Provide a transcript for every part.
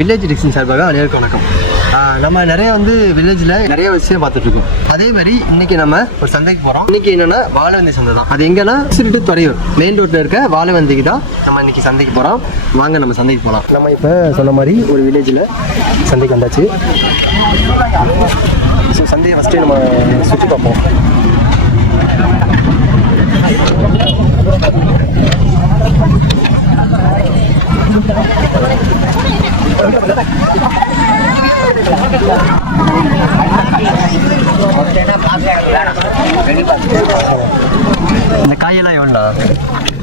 Village diction சார்பாக அனைவருக்கும் வணக்கம். நம்ம நிறைய வில்லேஜில் நிறைய விஷயம் பார்த்துட்ருக்கோம். அதே மாதிரி இன்றைக்கி நம்ம ஒரு சந்தைக்கு போகிறோம். இன்றைக்கி என்னென்னா வாழவந்தி சந்தை தான். அது எங்கன்னா சிறுட்டு துறையூர் மெயின் ரோட்டில் இருக்க வாழவந்திக்கு தான் நம்ம இன்றைக்கி சந்தைக்கு போகிறோம். வாங்க நம்ம சந்தைக்கு போகலாம். நம்ம இப்போ சொன்ன மாதிரி ஒரு வில்லேஜில் சந்தைக்கு வந்தாச்சு. ஸோ சந்தையை ஃபஸ்ட்டு நம்ம சுற்றி பார்ப்போம். இந்த காயெல்லாம் எவ்வளோ?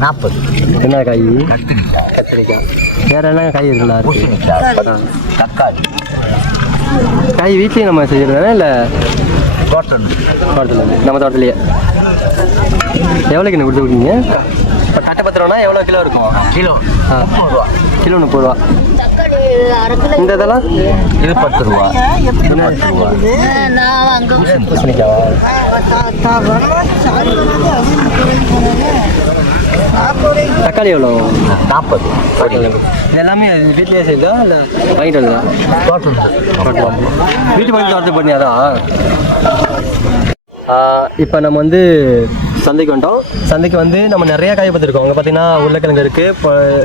40. என்ன காய்? கத்திரிக்காய். வேற என்ன காய் இருக்குல்ல? தக்காளி. காய் வீட்லேயே நம்ம செய்யறதுனா இல்லை தோட்டத்தில் நம்ம தோட்டத்துலேயே? எவ்வளோக்கு என்ன கொடுத்துருக்கீங்க? இப்போ கட்டை 10 ரூபானா எவ்வளோ கிலோ இருக்கும்? கிலோ 30 ரூபா. கிலோ 30 ரூபா. இந்த இதெல்லாம் இது 10 ரூபா. 10 ரூபா. பூசணிக்காவா? தக்காளி எவ்வளோ? 40. இது எல்லாமே வீட்லேயே செய்யுதா இல்லை வாங்கிட்டு வருதா? தோட்டம் வீட்டு பக்கத்தில் தோட்டத்தை பண்ணியாதான். இப்போ நம்ம சந்தைக்கு வந்துட்டோம். சந்தைக்கு நம்ம நிறையா காய் பார்த்துருக்கோம். அங்கே பார்த்தீங்கன்னா உருளைக்கிழங்கு இருக்குது,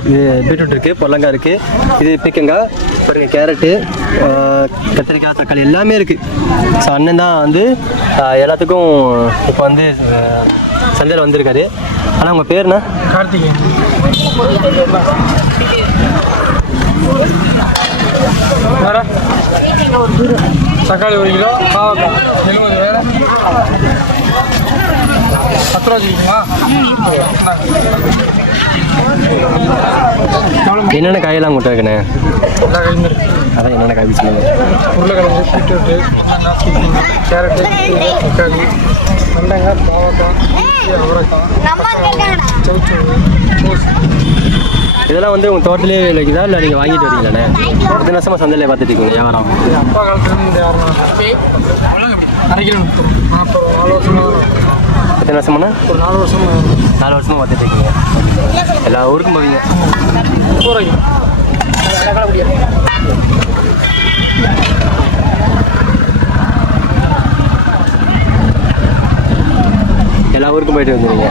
இது பீட்ரூட் இருக்குது, பொடலங்காய் இருக்குது, இது பீக்கங்காய், பாருங்க கேரட்டு, கத்திரிக்காய், தக்காளி எல்லாமே இருக்குது. ஸோ அண்ணன் தான் எல்லாத்துக்கும் இப்போ சந்தையில் வந்திருக்காரு. ஆனால் உங்கள் பேருண்ணா? கார்த்திகேயன். தக்காளி 1 கிலோ, பாவக்காய் 70 வேறு 10 ரூபா வச்சுக்கிட்டுமா? என்னென்ன காயெல்லாம் கொண்டு வைக்கணே? எல்லா காயுமே இருக்குது. அதான் என்னென்ன காய் சொல்லுங்கள். உருளைக்கிழங்கு, பீட்ரூட்டு, கேரட்டு, தக்காளி, வெண்டைக்காய், பாவக்காய், அவரைக்காய், சவுச்சவு, கோஸ். இதெல்லாம் உங்கள் தோட்டத்திலே விளைக்குதா இல்லை நீங்கள் வாங்கிட்டு வரீங்களாண்ணே? எத்தனை வருஷமாக சந்தையில் பார்த்துட்டு இருக்கீங்க வியாபாரம்? அப்பா காலத்துலேருந்து இந்த வியாபாரம் 1/2 கிலோ 40 4 வருஷமாக. எத்தனை வருஷமாண்ணா? ஒரு 4 வருஷம். 4 வருஷமாக பார்த்துட்டு இருக்கீங்க. எல்லா ஊருக்கும் போவீங்க? எல்லா ஊருக்கும் போயிட்டு வந்துடுவீங்க.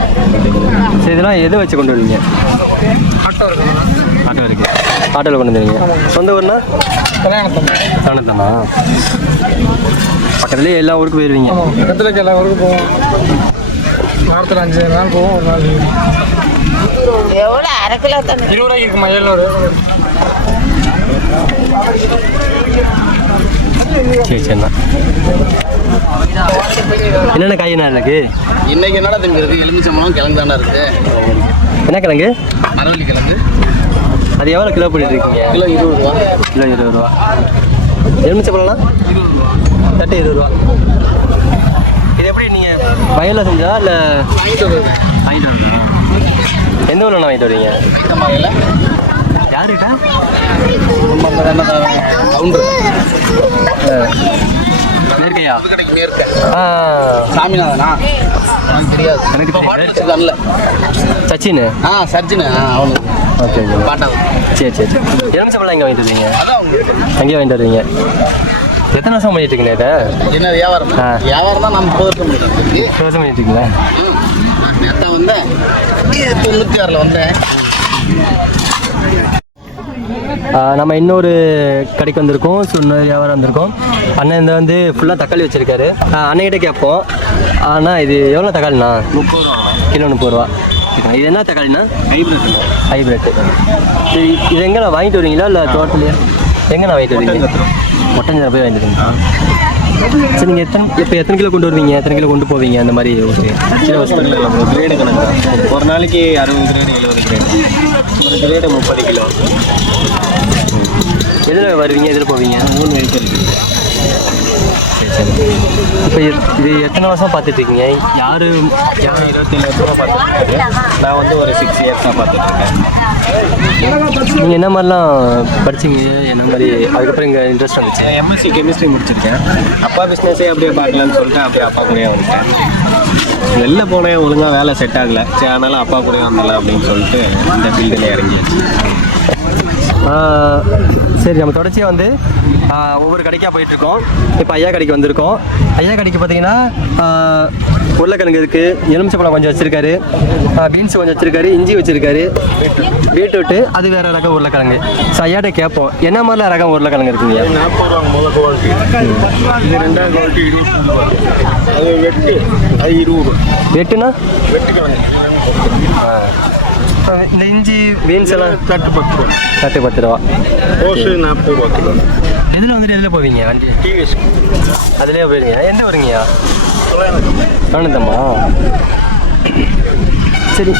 சரி, இதெல்லாம் எது வச்சு கொண்டு வருவீங்க? ஆட்டோ இருக்கு. ஆட்டோ இருக்குது. ஆட்டோவில் கொண்டு வந்துடுவீங்க. சொந்த ஊர்னா? கல்யாணத்தம்மா. பக்கத்துலேயே எல்லா ஊருக்கும் போயிடுவீங்க? பக்கத்தில் எல்லா ஊருக்கும் போவோம். வாரத்தில் 5 நாள் போவோம். ஒரு நாள் எவ்வளோ? 1/2 கிலோ தானே? 20 ரூபாய்க்கு இருக்குமா? 700. சரிண்ணா. என்னென்ன காய்னா எனக்கு இன்னைக்கு என்னடா தம்பி இருக்குது? எலுமிச்சம்பழம் கிழங்கு தானே இருக்குது. என்ன கிழங்கு? மரவள்ளி கிழங்கு. அது எவ்வளோ கிலோ பண்ணிட்டு இருக்கீங்க? கிலோ 20 ரூபா. கிலோ 20 ரூபா. எலுமிச்சம்பழம்னா? 20 ரூபா. தட்டு 20 ரூபா. இது எப்படி நீங்கள் வயலில் செஞ்சா இல்லை வாங்கிட்டு வரா? எந்த ஊரில் வாங்கிட்டு வரீங்க? யாருக்கா? மேற்கையா? சாமிநாதனா? எனக்கு தெரியாது. எனக்கு தெரியாது. சச்சின். சச்சின். அவனு. Okay okay. பாட்டா. சரி சரி சரி. எலுமிச்சம்பழம் எங்கே வாங்கிட்டு வருவீங்க? அதான் அங்கேயே வாங்கிட்டு வருவீங்க. எத்தனை வருஷம் பண்ணிட்டு இருக்கீங்க இதை? என்ன வியாபாரம்? வியாபாரம் தான். நம்ம 30 வருஷம் பண்ணிட்டு 30 வருஷம் பண்ணிட்டு இருக்கீங்களா? நேரத்தா வந்தேன். 96ல் வந்தேன். நம்ம இன்னொரு கடைக்கு வந்திருக்கோம். ஸோ இன்னொரு வியாபாரம் வந்திருக்கோம். அண்ணன் இந்த ஃபுல்லாக தக்காளி வச்சுருக்காரு. அண்ணன்கிட்ட கேட்போம். ஆனால் இது எவ்வளோ தக்காளிண்ணா? 30 ரூபா. கிலோ 30 ரூபா. இது என்ன தக்காளிண்ணா? ஹைப்ரிட். இது எங்கே வாங்கிட்டு வரீங்களா இல்லை தோட்டத்துலையா? எங்கண்ணா வாங்கிட்டு வரீங்க? மொட்டஞ்சரம் போய் வாங்கிட்டு வரீங்களா? சரி, நீங்கள் எத்தனை கிலோ கொண்டு வருவீங்க? எத்தனை கிலோ கொண்டு போவீங்க? அந்த மாதிரி கிரேடு கணக்கு. ஒரு நாளைக்கு 60 கிரேடு 70 கிரேடு. ஒரு கிரேடு 30 கிலோ. எதில் வருவீங்க? எதில் போவீங்க? 3 வெஹிக்கிள் இருக்குது. சரி. இப்போ இது எத்தனை வருஷம் பார்த்துட்ருக்கீங்க? யார் 27 வருஷமாக பார்த்துட்ருக்கேன். நான் ஒரு 6 இயர்ஸாக பார்த்துட்ருக்கேன். நீங்கள் என்ன மாதிரிலாம் படிச்சிங்க? என்ன மாதிரி அதுக்கப்புறம் இங்கே இன்ட்ரெஸ்ட் வந்துச்சு? எம்எஸ்சி கெமிஸ்ட்ரி முடிச்சிருக்கேன். அப்பா பிஸ்னஸே அப்படியே பார்க்கலான்னு சொல்லிட்டு அப்படியே அப்பா கூடயே வந்துட்டேன். வெளில போனேன், ஒழுங்காக வேலை செட் ஆகலை. சரி, அதனால அப்பா கூட வந்துடலாம் அப்படின்னு சொல்லிட்டு இந்த ஃபீல்டில் இறங்கிடுச்சு. சரி, நம்ம தொடர்ச்சியாக வந்து ஒவ்வொரு கடைக்காக போயிட்டுருக்கோம். இப்போ ஐயா கடைக்கு வந்திருக்கோம். ஐயா கடைக்கு பார்த்தீங்கன்னா உருளைக்கிழங்கு இருக்குது, எலுமிச்சப்பழம் கொஞ்சம் வச்சுருக்காரு, பீன்ஸ் கொஞ்சம் வச்சுருக்காரு, இஞ்சி வச்சுருக்காரு, பீட்ரூட்டு, அது வேறு ரகம் உருளைக்கிழங்கு. ஸோ ஐயாட்ட கேட்போம் என்ன மாதிரிலாம் ரகம் உருளைக்கிழங்கு இருக்குங்கய்யா? 40 ரூபா முதல் குவாலிட்டி, இது ரெண்டாவது குவாலிட்டி 20 ரூபா, அது வெட்டு அது 20 ரூபா. வெட்டுனா வெட்டுக்கிழங்கு இந்த இஞ்சி பீன்ஸ் எல்லாம் தட்டு 10 ரூபா, தட்டு 10 ரூபா. ரோஸு 40 ரூபா கிலோ. எதில் வந்துட்டு எதில் போவீங்க வண்டி? டிவிஎஸ் அதுலேயே போயிருங்க. எந்த வருங்கய்யா? ஆனந்தம்மா. சரி,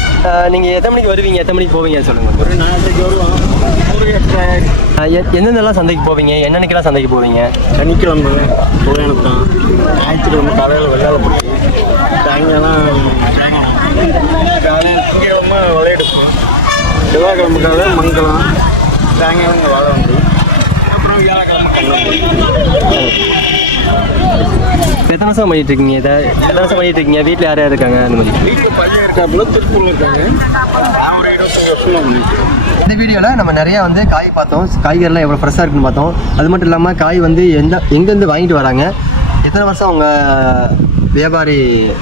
நீங்கள் எத்தனை மணிக்கு வருவீங்க, எத்தனை மணிக்கு போவீங்க சொல்லுங்கள். ஒரு 4 வருவோம், ஒரு 8 எந்தெந்தெல்லாம் சந்தைக்கு போவீங்க, என்னன்னைக்கெல்லாம் சந்தைக்கு போவீங்க? சனிக்கிழமை கல்யாணத்தான், ஞாயிற்றுக்கிழமை காலையில் வெள்ளாளப்பட்டி, சாயங்காலம் திங்கக்கிழமை விளையாடுப்போம், செவ்வாய்க்கிழமை காலை மங்கலம், சாயங்காலம் வாழவண்டி, அப்புறம் வியாழக்கிழமை கண்ணூர். எத்தனை வருஷம் பண்ணிட்டு இருக்கீங்க இதை? எத்தனை வருஷம் பண்ணிட்டு இருக்கீங்க? வீட்டில் யார் யார் இருக்காங்க அந்த மாதிரி? வீட்டில் பையன் இருக்காப்புல, திருப்பூரில் இருக்காங்க. நான் ஒரு 25 வருஷமாக பண்ணிட்டு. இந்த வீடியோவில் நம்ம நிறையா வந்து காய் பார்த்தோம், காய்கறிலாம் எவ்வளோ ஃப்ரெஷ்ஷாக இருக்குன்னு பார்த்தோம். அது மட்டும் இல்லாமல் காய் வந்து எங்கேருந்து வாங்கிட்டு வராங்க, எத்தனை வருஷம் அவங்க வியாபாரி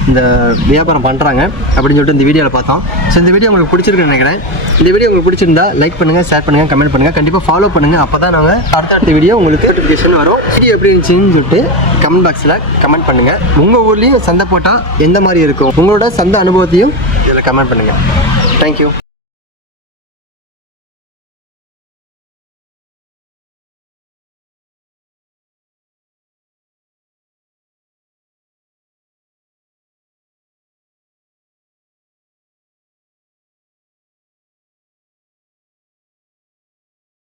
இந்த வியாபாரம் பண்ணுறாங்க அப்படின்னு சொல்லிட்டு இந்த வீடியோவில் பார்த்தோம். ஸோ இந்த வீடியோ உங்களுக்கு பிடிச்சிருக்குன்னு நினைக்கிறேன். இந்த வீடியோ உங்களுக்கு பிடிச்சிருந்தா லைக் பண்ணுங்கள், ஷேர் பண்ணுங்கள், கமெண்ட் பண்ணுங்கள், கண்டிப்பாக ஃபாலோ பண்ணுங்கள். அப்போ தான் நாங்கள் அடுத்த வீடியோ உங்களுக்கு நோட்டிஃபிகேஷன் வரும். வீடியோ எப்படி இருந்துச்சுன்னு சொல்லிட்டு கமெண்ட் பாக்ஸில் கமெண்ட் பண்ணுங்கள். உங்கள் ஊர்லேயும் சந்தை போட்டால் எந்த மாதிரி இருக்கும், உங்களோட சந்தை அனுபவத்தையும் இதில் கமெண்ட் பண்ணுங்கள். தேங்க்யூ.